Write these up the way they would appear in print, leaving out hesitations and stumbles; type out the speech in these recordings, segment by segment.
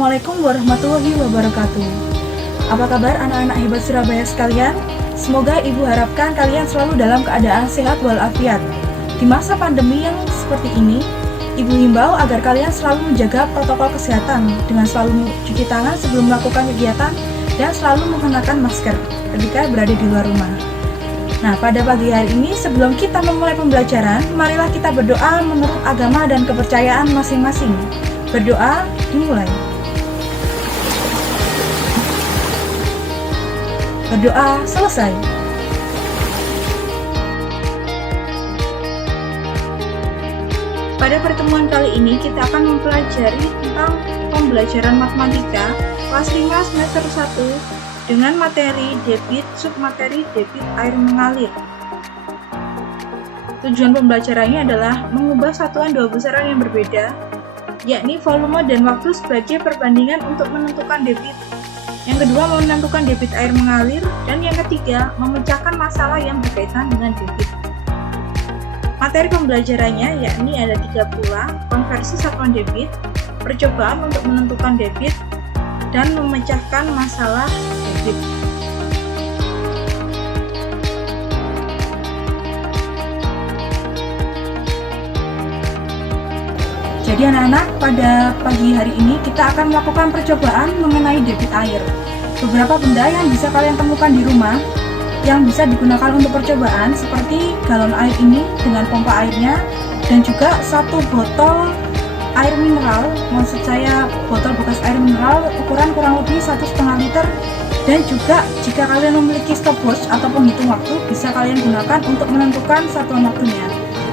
Assalamualaikum warahmatullahi wabarakatuh. Apa kabar anak-anak hebat Surabaya sekalian? Semoga Ibu harapkan kalian selalu dalam keadaan sehat walafiat. Di masa pandemi yang seperti ini, Ibu himbau agar kalian selalu menjaga protokol kesehatan dengan selalu mencuci tangan sebelum melakukan kegiatan dan selalu menggunakan masker ketika berada di luar rumah. Nah, pada pagi hari ini sebelum kita memulai pembelajaran, marilah kita berdoa menurut agama dan kepercayaan masing-masing. Berdoa dimulai. Berdoa selesai. Pada pertemuan kali ini kita akan mempelajari tentang pembelajaran matematika kelas 5 semester 1 dengan materi debit, submateri debit air mengalir. Tujuan pembelajarannya adalah mengubah satuan dua besaran yang berbeda, yakni volume dan waktu sebagai perbandingan untuk menentukan debit. Yang kedua, menentukan debit air mengalir. Dan yang ketiga, memecahkan masalah yang berkaitan dengan debit. Materi pembelajarannya yakni ada 3 pula: konversi satuan debit, percobaan untuk menentukan debit, dan memecahkan masalah debit. Jadi anak-anak, pada pagi hari ini kita akan melakukan percobaan mengenai debit air. Beberapa benda yang bisa kalian temukan di rumah yang bisa digunakan untuk percobaan seperti galon air ini dengan pompa airnya, dan juga satu botol air mineral, maksud saya botol bekas air mineral ukuran kurang lebih 1,5 liter, dan juga jika kalian memiliki stopwatch atau penghitung waktu bisa kalian gunakan untuk menentukan satuan waktunya.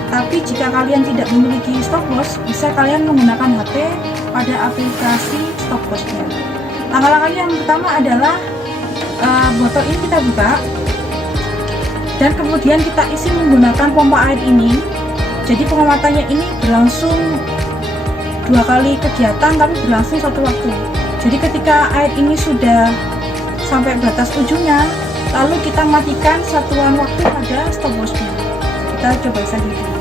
Tapi jika kalian tidak memiliki stopwatch, bisa kalian menggunakan HP pada aplikasi stopwatch-nya. Langkah-langkahnya yang pertama adalah botol ini kita buka, dan kemudian kita isi menggunakan pompa air ini. Jadi pengamatannya ini berlangsung 2 kali kegiatan, tapi berlangsung satu waktu. Jadi ketika air ini sudah sampai batas ujungnya, lalu kita matikan satuan waktu pada stopwatch-nya. Kita coba saja dulu.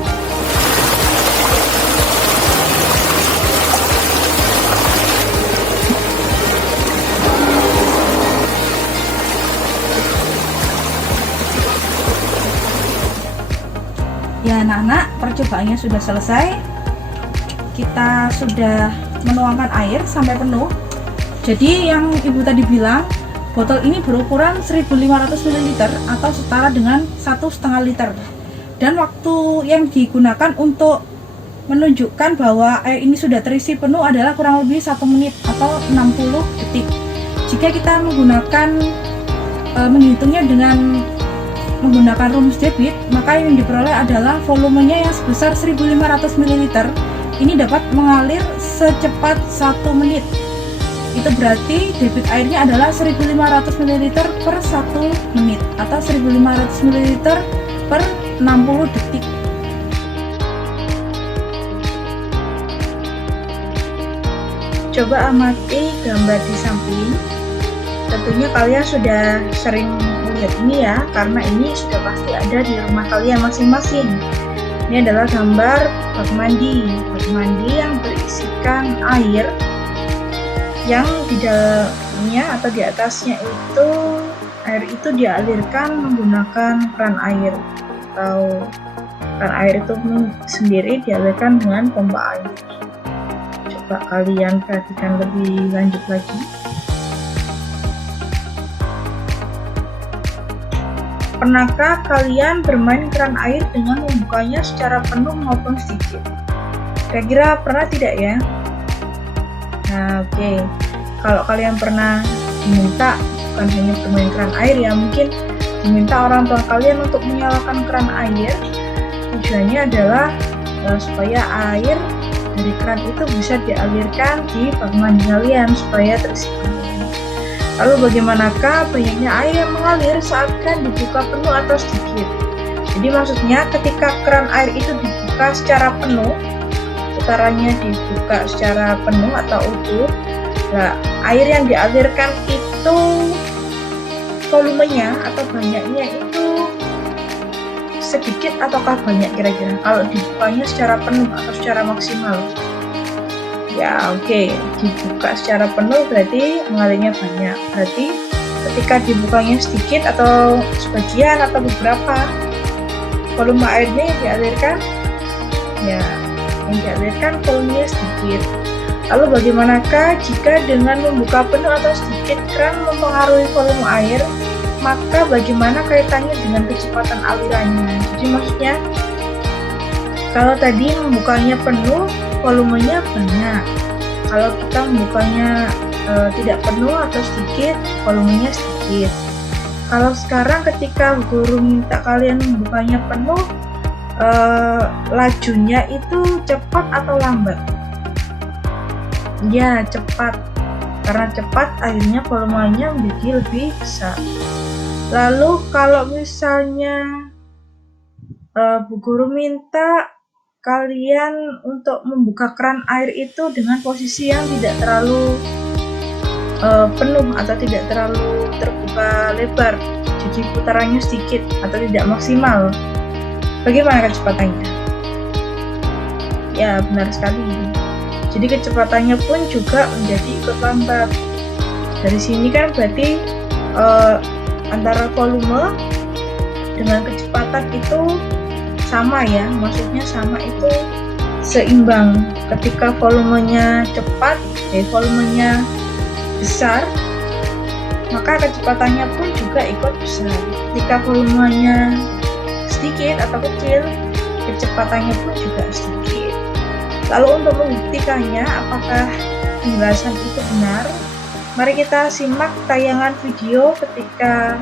Ya anak-anak, percobaannya sudah selesai. Kita sudah menuangkan air sampai penuh. Jadi yang ibu tadi bilang, botol ini berukuran 1500 ml atau setara dengan 1,5 liter. Dan waktu yang digunakan untuk menunjukkan bahwa air ini sudah terisi penuh adalah kurang lebih 1 menit atau 60 detik. Jika kita menghitungnya dengan menggunakan rumus debit, maka yang diperoleh adalah volumenya yang sebesar 1500 ml ini dapat mengalir secepat 1 menit. Itu berarti debit airnya adalah 1500 ml per 1 menit atau 1500 ml per 60 detik. Coba amati gambar di samping. Tentunya kalian sudah sering melihat ini ya, karena ini sudah pasti ada di rumah kalian masing-masing. Ini adalah gambar bak mandi yang berisikan air, yang di dalamnya atau di atasnya itu air itu dialirkan menggunakan keran air, atau keran air itu sendiri dialirkan dengan pompa air. Coba kalian perhatikan lebih lanjut lagi. Pernahkah kalian bermain keran air dengan membukanya secara penuh maupun sedikit? Kira-kira pernah tidak ya? Nah, oke. Kalau kalian pernah diminta, bukan hanya bermain keran air ya, mungkin diminta orang tua kalian untuk menyalakan keran air. Tujuannya adalah supaya air dari keran itu bisa dialirkan di bak mandi kalian supaya terisi penuh. Lalu bagaimanakah banyaknya air yang mengalir saat keran dibuka penuh atau sedikit? Jadi maksudnya ketika keran air itu dibuka secara penuh, putarannya dibuka secara penuh atau utuh, nah, air yang dialirkan itu volumenya atau banyaknya itu sedikit ataukah banyak kira-kira kalau dibukanya secara penuh atau secara maksimal? Ya oke, dibuka secara penuh berarti mengalirnya banyak. Berarti ketika dibukanya sedikit atau sebagian atau beberapa, volume airnya yang dialirkan, ya yang dialirkan volumenya sedikit. Lalu bagaimanakah jika dengan membuka penuh atau sedikit keran mempengaruhi volume air? Maka bagaimana kaitannya dengan kecepatan alirannya? Jadi maksudnya, kalau tadi membukanya penuh, volumenya banyak. Kalau kita membukanya tidak penuh atau sedikit, volumenya sedikit. Kalau sekarang ketika guru minta kalian membukanya penuh, lajunya itu cepat atau lambat? Ya, cepat. Karena cepat, akhirnya volumenya menjadi lebih besar. Lalu kalau misalnya Bu Guru minta kalian untuk membuka keran air itu dengan posisi yang tidak terlalu penuh atau tidak terlalu terbuka lebar, jadi putarannya sedikit atau tidak maksimal, bagaimana kecepatannya? Ya, benar sekali. Jadi kecepatannya pun juga menjadi ikut lambat. Dari sini kan berarti antara volume dengan kecepatan itu sama ya, maksudnya sama itu seimbang. Ketika volumenya cepat, volumenya besar, maka kecepatannya pun juga ikut besar. Ketika volumenya sedikit atau kecil, kecepatannya pun juga sedikit. Lalu untuk membuktikannya apakah penjelasan itu benar, mari kita simak tayangan video ketika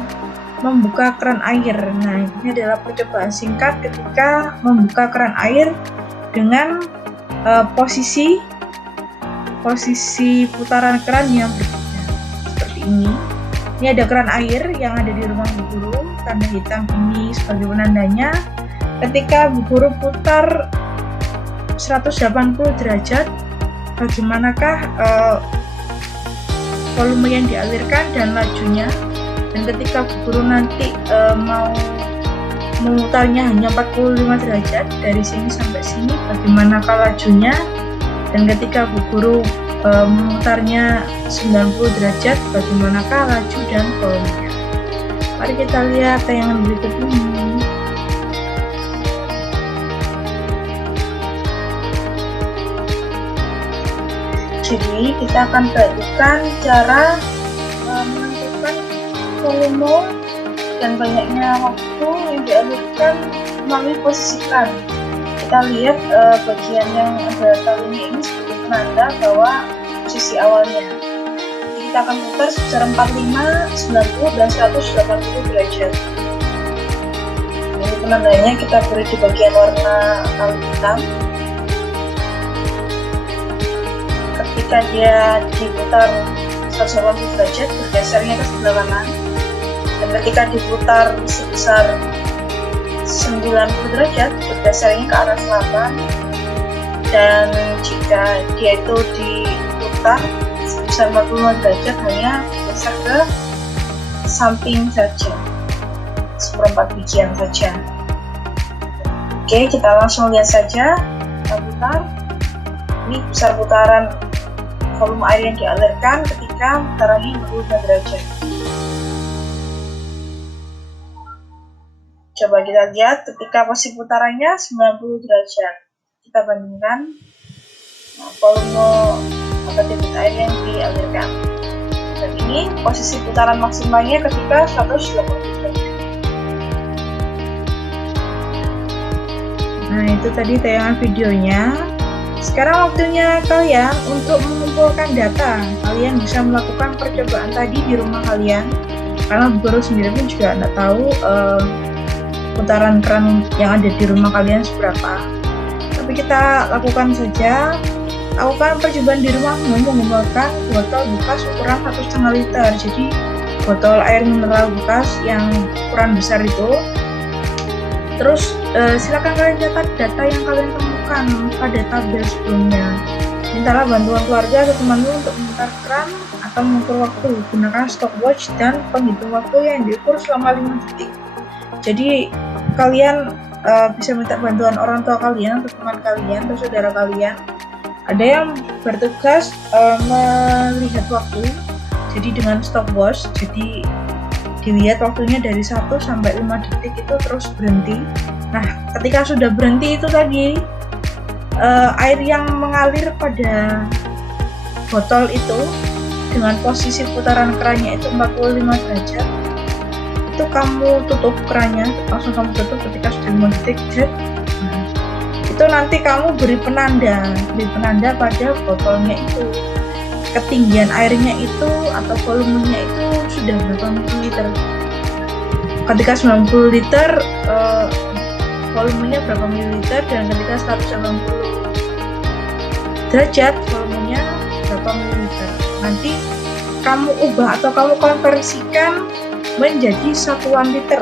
membuka keran air. Nah, ini adalah percobaan singkat ketika membuka keran air dengan posisi putaran keran yang berbeda. Seperti ini. Ini ada keran air yang ada di rumah Bu Guru, tanda hitam ini sebagai penandanya. Ketika Bu Guru putar 180 derajat, bagaimanakah volume yang dialirkan dan lajunya? Dan ketika Bu Guru nanti mau memutarnya hanya 45 derajat dari sini sampai sini, bagaimanakah lajunya? Dan ketika Bu Guru memutarnya 90 derajat, bagaimanakah laju dan volumenya? Mari kita lihat tayangan berikut ini. Jadi kita akan perhatikan cara menentukan volume dan banyaknya waktu yang dialirkan melalui posisi keran. Kita lihat bagian yang ada talinya ini sebagai penanda bahwa posisi awalnya. Jadi kita akan putar sebesar 45, 90, dan 180 derajat. Ini penandanya kita beri di bagian warna tali hitam. Ketika dia diputar 180 derajat, bergesernya ke sebelah kanan. Dan ketika diputar sebesar 90 derajat, bergesernya ke arah selatan. Dan jika dia itu diputar sebesar 45 derajat, hanya bergeser ke samping saja, seperempat bijian saja. Oke, kita langsung lihat saja. Kita putar. Ini besar putaran volume air yang dialirkan ketika putarannya 45 derajat. Coba kita lihat ketika posisi putarannya 90 derajat. Kita bandingkan volume atau debit air yang dialirkan. Dan ini posisi putaran maksimalnya ketika 180 derajat. Nah, itu tadi tayangan videonya. Sekarang waktunya kalian untuk mengumpulkan data. Kalian bisa melakukan percobaan tadi di rumah kalian, karena Bu Guru sendiri pun juga tidak tahu putaran keran yang ada di rumah kalian seberapa. Tapi kita lakukan saja. Lakukan percobaan di rumah menggunakan botol bekas ukuran 1,5 liter. Jadi botol air mineral bekas yang ukuran besar itu. Terus silakan kalian catat data yang kalian temukan pada tabel sebelumnya. Mintalah bantuan keluarga atau teman-teman untuk memutar keran atau mengukur waktu. Gunakan stopwatch dan penghitung waktu yang diukur selama 5 detik. Jadi kalian bisa minta bantuan orang tua kalian, atau teman kalian, atau saudara kalian. Ada yang bertugas melihat waktu, jadi dengan stopwatch, jadi dilihat waktunya dari 1 sampai 5 detik itu terus berhenti. Nah, ketika sudah berhenti itu tadi air yang mengalir pada botol itu dengan posisi putaran kerannya itu 45 derajat, itu kamu tutup kerannya, langsung kamu tutup ketika sudah 5 detik. Nah, itu nanti kamu beri penanda pada botolnya itu, ketinggian airnya itu atau volumenya itu sudah berapa mililiter. Ketika 90 liter volumenya berapa mililiter, dan ketika 180 derajat volumenya berapa mililiter. Nanti kamu ubah atau kamu konversikan menjadi satuan liter.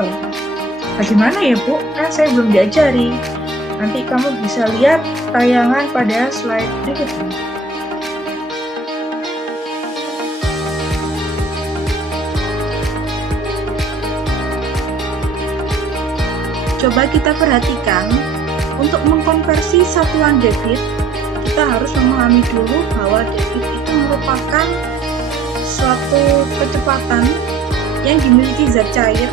Bagaimana ya Bu? Kan saya belum diajari. Nanti kamu bisa lihat tayangan pada slide berikutnya. Coba kita perhatikan, untuk mengkonversi satuan debit, kita harus memahami dulu bahwa debit itu merupakan suatu kecepatan yang dimiliki zat cair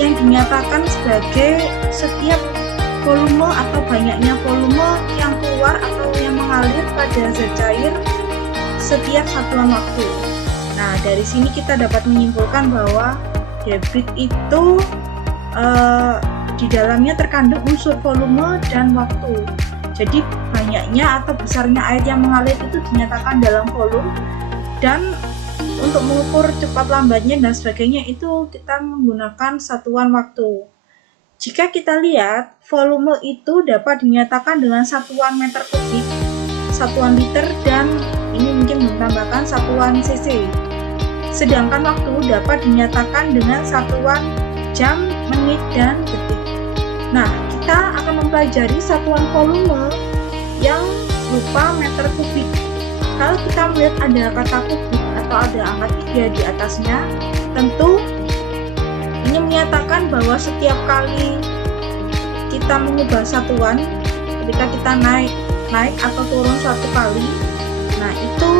yang dinyatakan sebagai setiap volume atau banyaknya volume yang keluar atau yang mengalir pada zat cair setiap satuan waktu. Nah, dari sini kita dapat menyimpulkan bahwa debit itu di dalamnya terkandung unsur volume dan waktu. Jadi banyaknya atau besarnya air yang mengalir itu dinyatakan dalam volume, dan untuk mengukur cepat lambatnya dan sebagainya itu kita menggunakan satuan waktu. Jika kita lihat, volume itu dapat dinyatakan dengan satuan meter kubik, satuan liter, dan ini mungkin ditambahkan satuan cc. Sedangkan waktu dapat dinyatakan dengan satuan jam, menit, dan detik. Nah, kita akan mempelajari satuan volume yang berupa meter kubik. Kalau kita melihat ada kata kubik atau ada angka 3 di atasnya, tentu ini menyatakan bahwa setiap kali kita mengubah satuan, ketika kita naik atau turun suatu kali, nah itu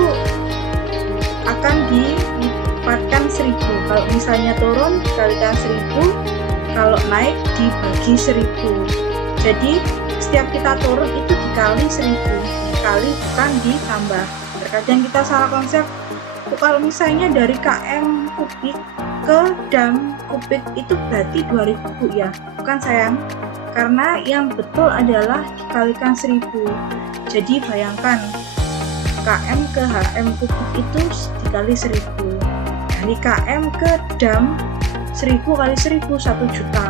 akan dipatkan 1000. Kalau misalnya turun dikalikan 1000, kalau naik dibagi 1000. Jadi setiap kita turun itu dikali 1000, dikali bukan ditambah. Terkadang kita salah konsep. Kalau misalnya dari km kubik ke dam kubik itu berarti 2000 Bu ya, bukan sayang, karena yang betul adalah dikalikan 1000. Jadi bayangkan km ke hm kubik itu dikali 1000, dari km ke dam 1000 kali 1000 1 juta.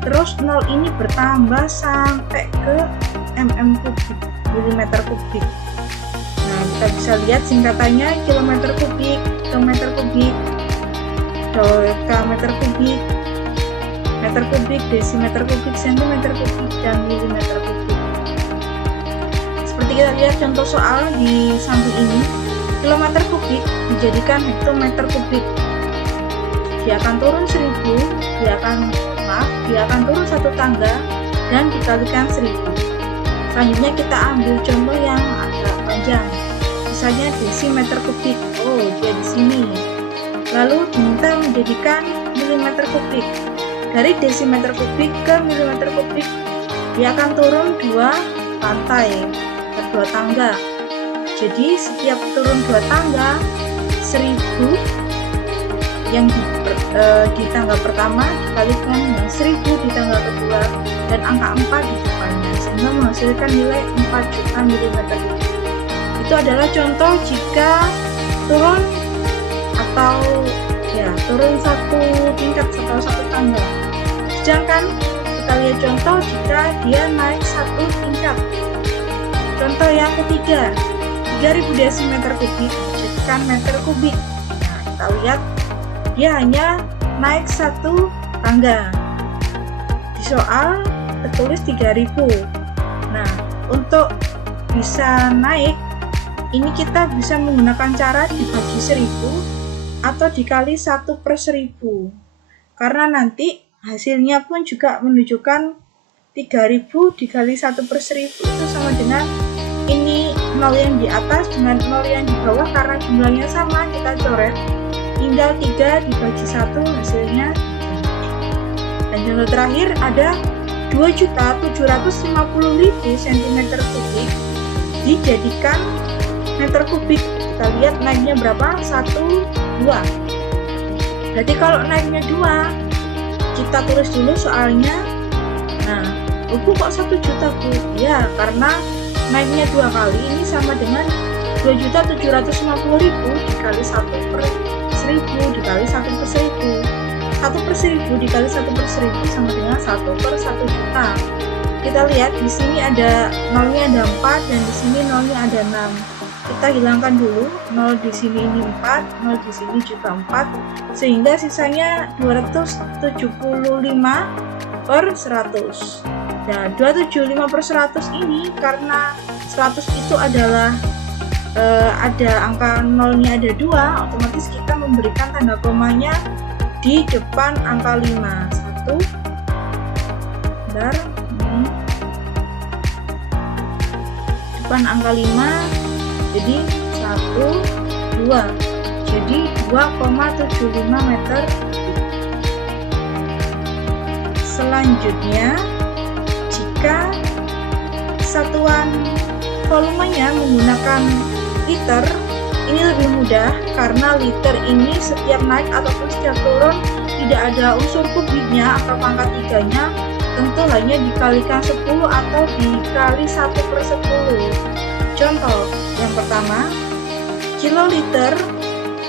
Terus 0 ini bertambah sampai ke mm kubik, milimeter kubik. Nah, kita bisa lihat singkatannya kilometer kubik, meter kubik, dekameter kubik, meter kubik, desimeter kubik, sentimeter kubik, dan milimeter kubik. Seperti kita lihat contoh soal di samping ini, kilometer kubik dijadikan hektometer kubik. Dia akan turun 1000, dia akan turun 1 tangga dan dikalikan 1000. Selanjutnya kita ambil contoh yang agak panjang, misalnya desimeter kubik. Oh, dia di sini. Lalu diminta menjadikan milimeter kubik. Dari desimeter kubik ke milimeter kubik, dia akan turun 2 lantai atau 2 tangga. Jadi setiap turun 2 tangga, 1000 yang di tangga pertama dikalikan dengan 1000 di tangga kedua dan angka 4 di depannya, sehingga menghasilkan nilai 4 juta milimeter kubik. Itu adalah contoh jika turun atau turun 1 tingkat atau 1 tangga. Sedangkan kita lihat contoh jika dia naik 1 tingkat. Contoh yang ketiga, 3000 desimeter kubik dijadikan meter kubik. Nah, kita lihat dia hanya naik 1 tangga. Di soal tertulis 3000. Nah, untuk bisa naik ini kita bisa menggunakan cara dibagi 1000 atau dikali 1/1000, karena nanti hasilnya pun juga menunjukkan 3000 dikali 1/1000 itu sama dengan ini nol yang di atas dengan nol yang di bawah karena jumlahnya sama, kita coret. Tinggal 3 dibagi 1, hasilnya 3. Dan contoh terakhir ada 2.750.000 cm3 dijadikan meter kubik. Kita lihat naiknya berapa? 1, 2. Berarti kalau naiknya 2, kita tulis dulu soalnya. Nah, Bu, kok 1 juta, Bu? Ya, karena naiknya 2 kali, ini sama dengan 2.750.000 dikali 1/1000 dikali 1/1000. 1/1000 dikali 1/1000 sama dengan 1/1 juta. Kita lihat di sini ada nolnya ada 4 dan di sini nolnya ada 6. Kita hilangkan dulu, 0 di sini ini 4, 0 di sini juga 4, sehingga sisanya 275/100. Nah, 275/100 ini karena 100 itu adalah ada angka nolnya ada 2, otomatis kita memberikan tanda komanya di depan angka 5. 1, bentar, ini depan angka 5, jadi 1, 2, jadi 2,75 meter. Selanjutnya, jika satuan volumenya menggunakan liter, ini lebih mudah karena liter ini setiap naik ataupun setiap turun tidak ada unsur kubiknya atau pangkat 3-nya, tentu hanya dikalikan 10 atau dikali 1/10. Contoh yang pertama, kiloliter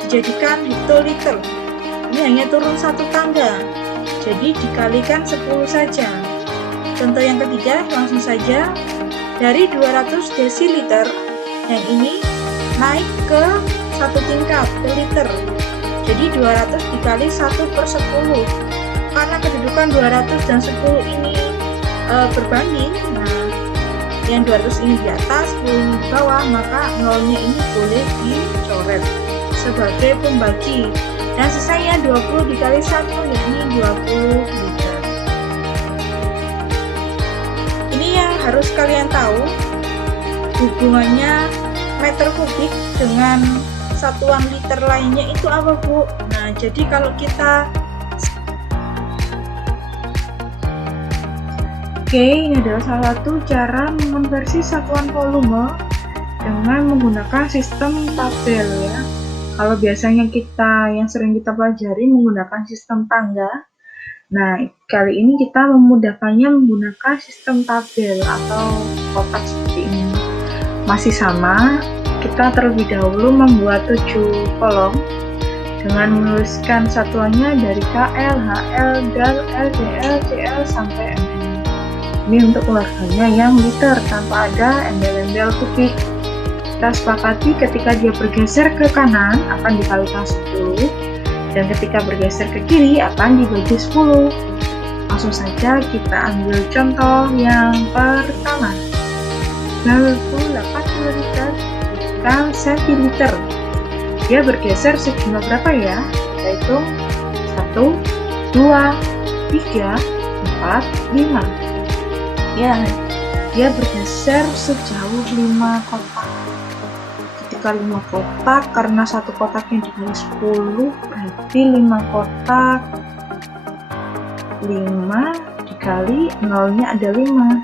dijadikan hektoliter, ini hanya turun 1 tangga, jadi dikalikan 10 saja. Contoh yang ketiga, langsung saja, dari 200 desiliter yang ini naik ke 1 tingkat ke liter, jadi 200 dikali 1/10. Karena kedudukan 200 dan 10 ini berbanding, nah yang 200 ini di atas, 10 ini di bawah, maka nolnya ini boleh dicoret sebagai pembagi, dan sisanya 20 dikali 1, yakni 20 liter. Ini yang harus kalian tahu, hubungannya meter kubik dengan satuan liter lainnya itu apa, Bu? Nah, jadi kalau kita ini adalah salah satu cara mengonversi satuan volume dengan menggunakan sistem tabel ya. Kalau biasanya yang sering kita pelajari menggunakan sistem tangga, nah kali ini kita memudahkannya menggunakan sistem tabel atau kotak seperti ini. Masih sama, kita terlebih dahulu membuat 7 kolom dengan menuliskan satuannya dari KL, HL, DAL, LDL, CL sampai ml. Ini untuk keluarganya yang liter tanpa ada embel-embel kubik. Kita sepakati ketika dia bergeser ke kanan akan dikalikan 10, dan ketika bergeser ke kiri akan dibagi 10. Langsung saja kita ambil contoh yang pertama. 28 kiloliter dikali sentiliter. Dia bergeser sejumlah berapa ya? Kita hitung 1, 2, 3, 4, 5. Ya, dia bergeser sejauh 5 kotak. Ketika 5 kotak, karena satu kotaknya dikali 10, berarti 5 kotak, 5 dikali nolnya ada 5,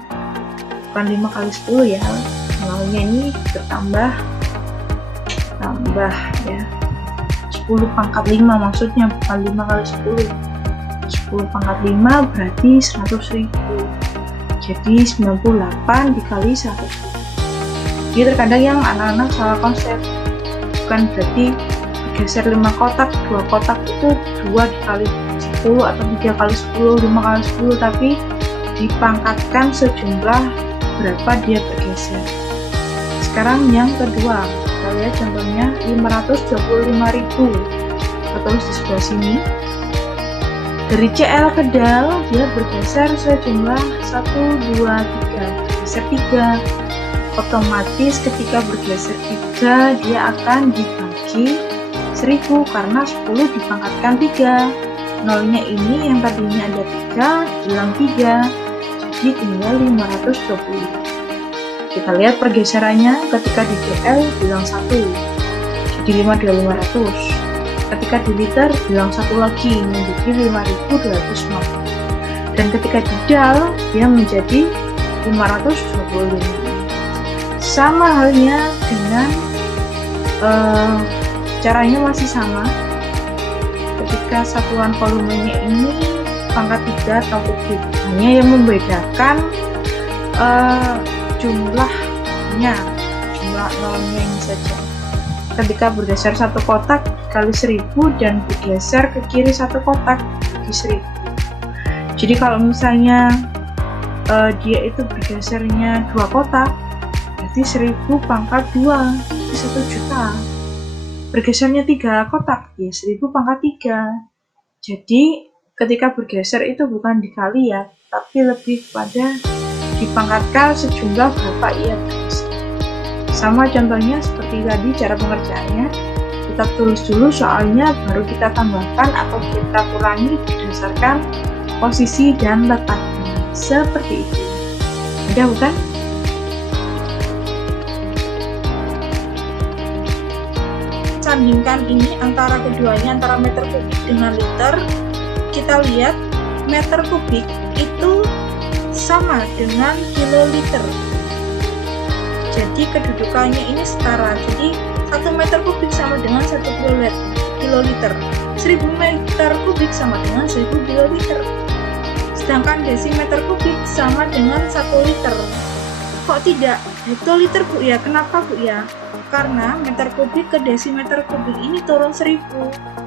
bukan 5 kali 10 ya, nolnya ini bertambah ya, 10 pangkat 5 maksudnya, bukan 5 kali 10. 10 pangkat 5 berarti 100.000, jadi 98 dikali 100. Jadi terkadang yang anak-anak salah konsep, bukan berarti bergeser 5 kotak, 2 kotak itu 2 dikali 10 atau 3 kali 10, 5 kali 10, tapi dipangkatkan sejumlah berapa dia bergeser. Sekarang yang kedua, kita lihat contohnya 525.000. Kita tulis di sebelah sini. Dari CL ke DAL dia bergeser sejumlah 1, 2, 3, bergeser 3. Otomatis ketika bergeser 3 dia akan dibagi 1000 karena 10 dipangkatkan 3. Nolnya ini yang tadinya ada 3 hilang 3, jadi tinggal 520. Kita lihat pergeserannya ketika di DL bilang 1, jadi 52500. Ketika di liter bilang 1 lagi menjadi 5250. Dan ketika di DAL dia menjadi 525. Sama halnya dengan caranya masih sama. Ketika satuan volumenya ini pangkat 3 atau kubik, hanya yang membedakan jumlahnya, jumlah nolnya ini saja. Ketika bergeser satu kotak kali 1000 dan bergeser ke kiri satu kotak bagi 1000. Jadi kalau misalnya dia itu bergesernya 2 kotak, berarti 1000 pangkat 2 itu 1 juta. Bergesernya 3 kotak, ya 1000 pangkat 3. Jadi ketika bergeser itu bukan dikali ya, tapi lebih pada dipangkatkan sejumlah berapa ia bergeser. Sama contohnya seperti tadi cara pengerjaannya, kita tulis dulu soalnya, baru kita tambahkan atau kita kurangi berdasarkan posisi dan letaknya. Seperti itu. Mudah bukan? Sandingkan ini antara keduanya, antara meter kubik dengan liter. Kita lihat meter kubik itu sama dengan kiloliter. Jadi kedudukannya ini setara. Jadi 1 meter kubik sama dengan 1 kiloliter. 1000 meter kubik sama dengan 1000 kiloliter. Sedangkan desimeter kubik sama dengan 1 liter. Kok tidak hektoliter Bu ya? Kenapa Bu ya? Karena meter kubik ke desimeter kubik ini turun 1000.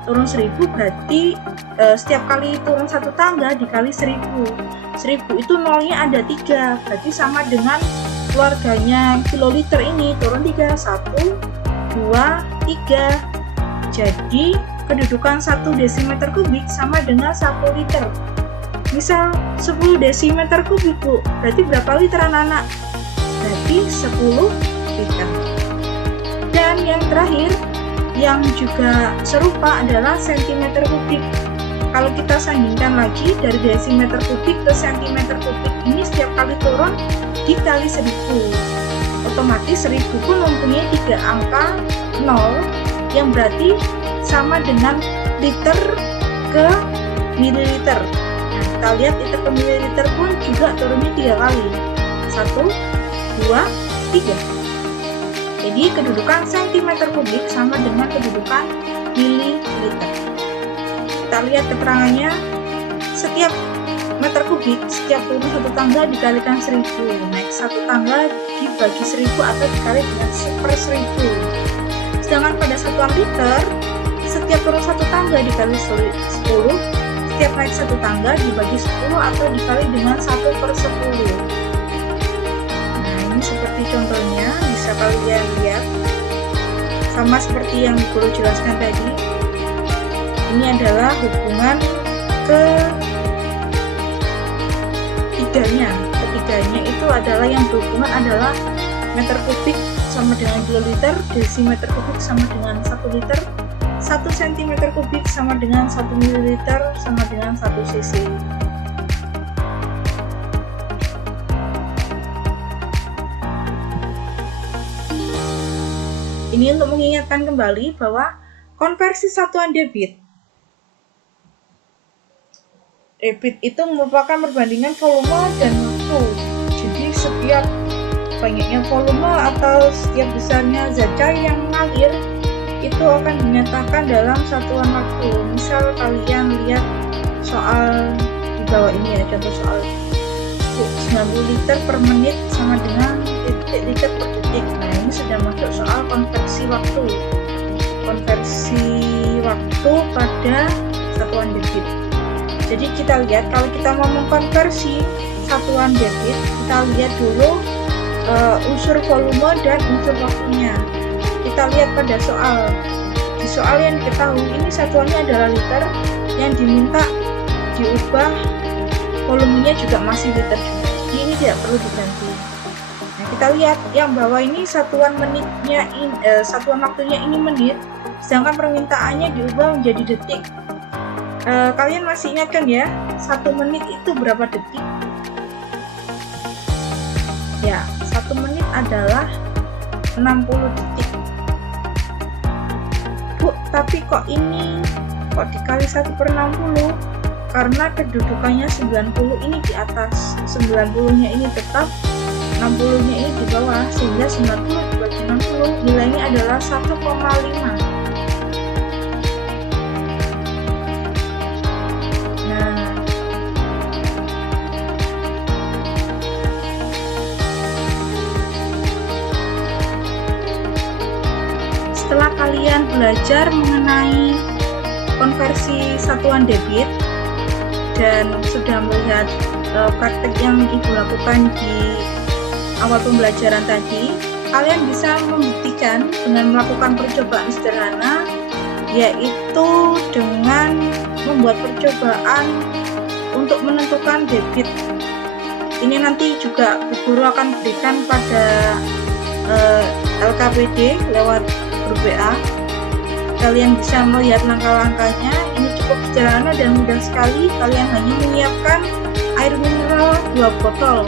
Turun 1000 berarti setiap kali turun 1 tangga dikali 1000. 1000 itu nolnya ada 3, berarti sama dengan keluarganya kiloliter ini, turun 3, 1, 2, 3. Jadi kedudukan 1 desimeter kubik sama dengan 1 liter. Misal 10 desimeter kubik Bu, berarti berapa liter anak-anak? Berarti 10 liter. Dan yang terakhir yang juga serupa adalah sentimeter kubik. Kalau kita sandingkan lagi dari desimeter kubik ke sentimeter kubik, ini setiap kali turun dikali 1000. Otomatis 1000 pun mempunyai 3 angka 0 yang berarti sama dengan liter ke mililiter. Nah, kita lihat liter ke mililiter pun juga turunnya 3 kali. 1, 2, 3. Jadi kedudukan sentimeter kubik sama dengan kedudukan mililiter. Kita lihat keterangannya, setiap meter kubik setiap turun 1 tangga dikalikan 1000, naik 1 tangga dibagi 1000 atau dikali dengan 1/1000. Sedangkan pada satuan liter, setiap turun 1 tangga dikali 10, setiap naik 1 tangga dibagi 10 atau dikali dengan 1/10. Nah, ini seperti contohnya, bisa kalian lihat. Sama seperti yang guru jelaskan tadi. Ini adalah hubungan ketiganya itu adalah yang berhubungan adalah meter kubik sama dengan kiloliter, desimeter kubik sama dengan 1 liter, 1 cm kubik sama dengan 1 mililiter sama dengan 1 cc. Ini untuk mengingatkan kembali bahwa konversi satuan debit itu merupakan perbandingan volume dan waktu. Jadi setiap banyaknya volume atau setiap besarnya zat cair yang mengalir itu akan dinyatakan dalam satuan waktu. Misal kalian lihat soal di bawah ini ya, contoh soal 90 liter per menit sama dengan liter per detik. Nah, ini sudah masuk soal konversi waktu. Konversi waktu pada satuan debit. Jadi kita lihat, kalau kita mau mengkonversi satuan debit, kita lihat dulu unsur volume dan unsur waktunya. Kita lihat pada soal. Di soal yang diketahui ini satuannya adalah liter, yang diminta diubah volumenya juga masih liter juga. Jadi ini tidak perlu diganti. Nah, kita lihat yang bawah ini satuan menitnya, satuan waktunya ini menit, sedangkan permintaannya diubah menjadi detik. Kalian masih ingat kan ya, 1 menit itu berapa detik? Ya, 1 menit adalah 60 detik. Bu, tapi kok dikali 1/60? Karena kedudukannya 90 ini di atas, 90-nya ini tetap, 60-nya ini di bawah, sehingga 90 dibagi 60 nilainya adalah 1,5. Setelah kalian belajar mengenai konversi satuan debit dan sudah melihat praktek yang Ibu lakukan di awal pembelajaran tadi, kalian bisa membuktikan dengan melakukan percobaan sederhana, yaitu dengan membuat percobaan untuk menentukan debit. Ini nanti juga Bu Guru akan berikan pada LKPD lewat grup WA. Kalian bisa melihat langkah-langkahnya. Ini cukup sederhana dan mudah sekali. Kalian hanya menyiapkan air mineral 2 botol,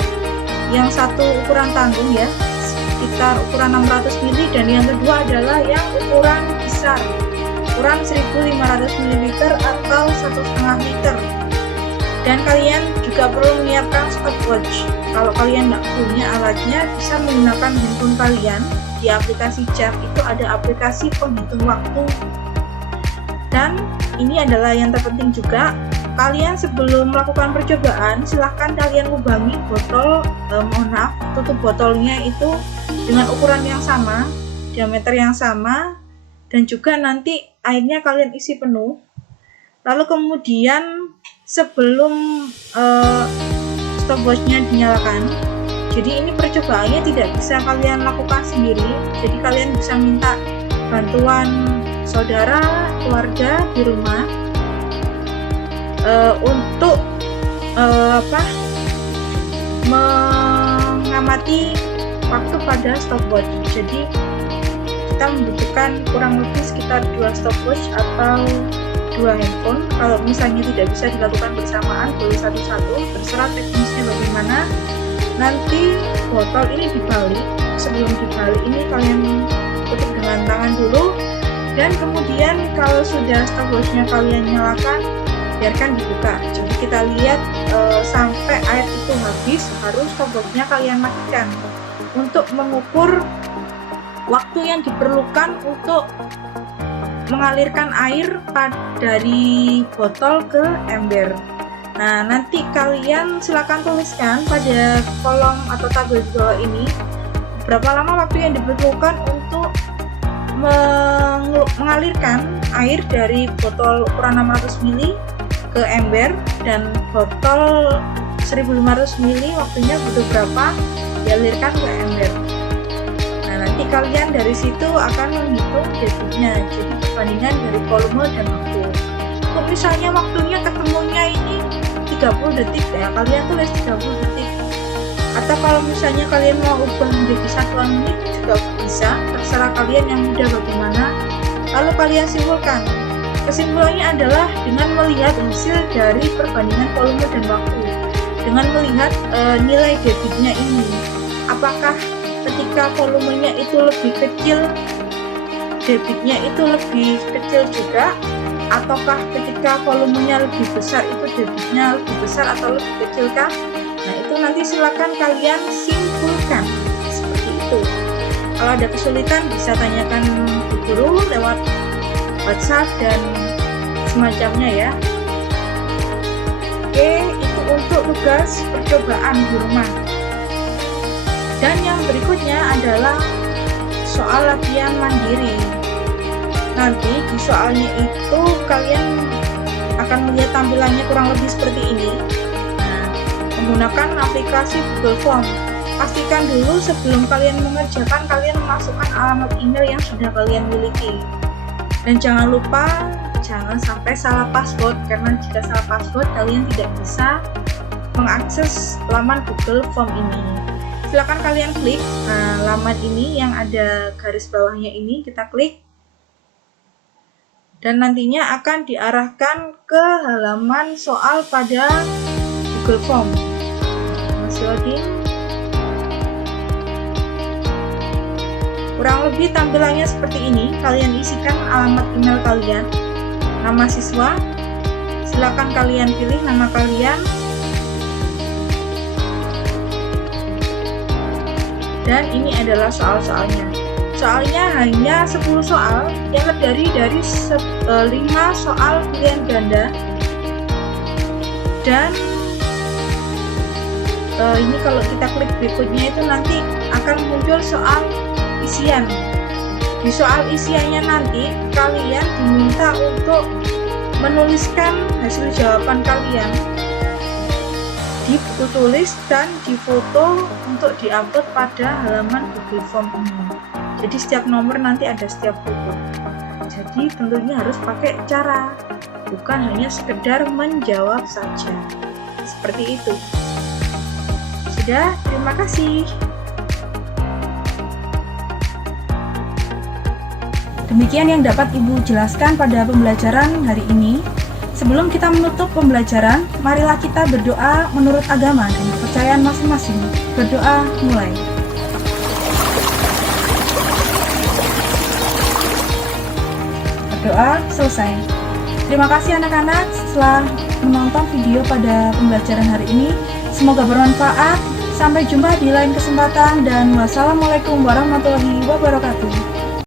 yang satu ukuran tanggung ya, sekitar ukuran 600 ml, dan yang kedua adalah yang ukuran besar, ukuran 1500 ml atau 1,5 liter. Dan kalian juga perlu menyiapkan stopwatch. Kalau kalian tidak punya alatnya, bisa menggunakan handphone kalian. Di aplikasi jam itu ada aplikasi penghitung waktu. Dan ini adalah yang terpenting juga, kalian sebelum melakukan percobaan silahkan kalian lubangi botol, tutup botolnya itu dengan ukuran yang sama, diameter yang sama, dan juga nanti airnya kalian isi penuh. Lalu kemudian sebelum stopwatchnya dinyalakan, jadi ini percobaannya tidak bisa kalian lakukan sendiri, jadi kalian bisa minta bantuan saudara, keluarga di rumah untuk mengamati waktu pada stopwatch. Jadi kita membutuhkan kurang lebih sekitar 2 stopwatch atau 2 handphone. Kalau misalnya tidak bisa dilakukan bersamaan, boleh satu-satu, terserah teknisnya bagaimana. Nanti botol ini dibalik. Sebelum dibalik ini kalian tutup dengan tangan dulu, dan kemudian kalau sudah stopwatchnya kalian nyalakan, biarkan dibuka. Jadi kita lihat sampai air itu habis, baru stopwatchnya kalian matikan untuk mengukur waktu yang diperlukan untuk mengalirkan air dari botol ke ember. Nah, nanti kalian silakan tuliskan pada kolom atau tabel di bawah ini berapa lama waktu yang diperlukan untuk mengalirkan air dari botol ukuran 600 ml ke ember, dan botol 1500 ml waktunya butuh berapa dialirkan ke ember. Nah, nanti kalian dari situ akan menghitung debitnya, jadi perbandingan dari volume dan waktu. Kalau misalnya waktunya ketemunya ini 30 detik ya, kalian tulis 30 detik. Atau kalau misalnya kalian mau ubah menjadi satuan menit juga bisa, terserah kalian yang mudah bagaimana. Lalu kalian simpulkan. Kesimpulannya adalah dengan melihat hasil dari perbandingan volume dan waktu, dengan melihat nilai debitnya ini, apakah ketika volumenya itu lebih kecil, debitnya itu lebih kecil juga, ataukah ketika volumenya lebih besar itu debitnya lebih besar atau lebih kecil kah? Nah, itu nanti silakan kalian simpulkan seperti itu. Kalau ada kesulitan bisa tanyakan Bu Guru lewat WhatsApp dan semacamnya ya. Oke, itu untuk tugas percobaan di rumah. Dan yang berikutnya adalah soal latihan mandiri. Nanti di soalnya itu kalian akan melihat tampilannya kurang lebih seperti ini. Nah, menggunakan aplikasi Google Form. Pastikan dulu sebelum kalian mengerjakan, kalian memasukkan alamat email yang sudah kalian miliki. Dan jangan lupa, jangan sampai salah password, karena jika salah password kalian tidak bisa mengakses laman Google Form ini. Silakan kalian klik laman ini yang ada garis bawahnya ini, kita klik. Dan nantinya akan diarahkan ke halaman soal pada Google Form. Masih login. Kurang lebih tampilannya seperti ini. Kalian isikan alamat email kalian, nama siswa, silakan kalian pilih nama kalian, dan ini adalah soal-soalnya. Soalnya hanya 10 soal yang terdiri dari 5 soal pilihan ganda, dan ini kalau kita klik berikutnya itu nanti akan muncul soal isian. Di soal isiannya nanti kalian diminta untuk menuliskan hasil jawaban kalian di buku tulis dan difoto untuk diupload pada halaman Google Form ini. Jadi setiap nomor nanti ada setiap foto. Jadi tentunya harus pakai cara, bukan hanya sekedar menjawab saja. Seperti itu. Sudah, terima kasih. Demikian yang dapat Ibu jelaskan pada pembelajaran hari ini. Sebelum kita menutup pembelajaran, marilah kita berdoa menurut agama dan kepercayaan masing-masing. Berdoa mulai. Berdoa selesai. Terima kasih anak-anak setelah menonton video pada pembelajaran hari ini. Semoga bermanfaat. Sampai jumpa di lain kesempatan dan wassalamualaikum warahmatullahi wabarakatuh.